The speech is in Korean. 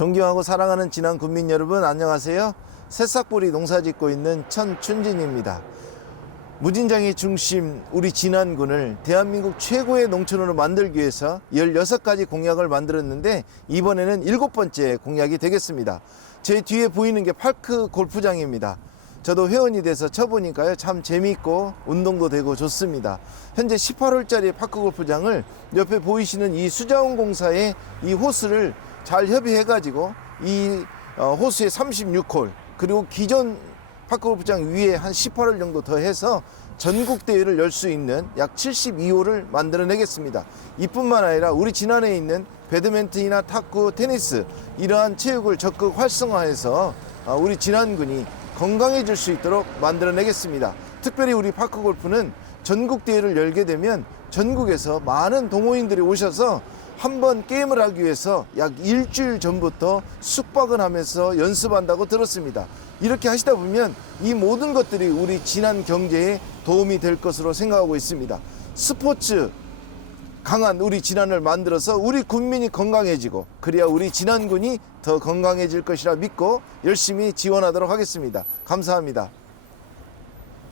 존경하고 사랑하는 진안 군민 여러분 안녕하세요. 새싹보리 농사 짓고 있는 천춘진입니다. 무진장의 중심 우리 진안군을 대한민국 최고의 농촌으로 만들기 위해서 16가지 공약을 만들었는데 이번에는 일곱 번째 공약이 되겠습니다. 제 뒤에 보이는 게 파크 골프장입니다. 저도 회원이 돼서 쳐보니까요 참 재미있고 운동도 되고 좋습니다. 현재 18홀짜리 파크 골프장을 옆에 보이시는 이 수자원 공사의 이 호스를 잘 협의해가지고 이 어, 호수에 36홀 그리고 기존 파크 골프장 위에 한 18홀 정도 더 해서 전국 대회를 열 수 있는 약 72홀을 만들어내겠습니다. 이뿐만 아니라 우리 진안에 있는 배드민턴이나 탁구, 테니스 이러한 체육을 적극 활성화해서 아, 우리 진안군이 건강해질 수 있도록 만들어내겠습니다. 특별히 우리 파크 골프는 전국 대회를 열게 되면 전국에서 많은 동호인들이 오셔서 한 번 게임을 하기 위해서 약 일주일 전부터 숙박을 하면서 연습한다고 들었습니다. 이렇게 하시다 보면 이 모든 것들이 우리 진안 경제에 도움이 될 것으로 생각하고 있습니다. 스포츠 강한 우리 진안을 만들어서 우리 국민이 건강해지고 그래야 우리 진안군이 더 건강해질 것이라 믿고 열심히 지원하도록 하겠습니다. 감사합니다.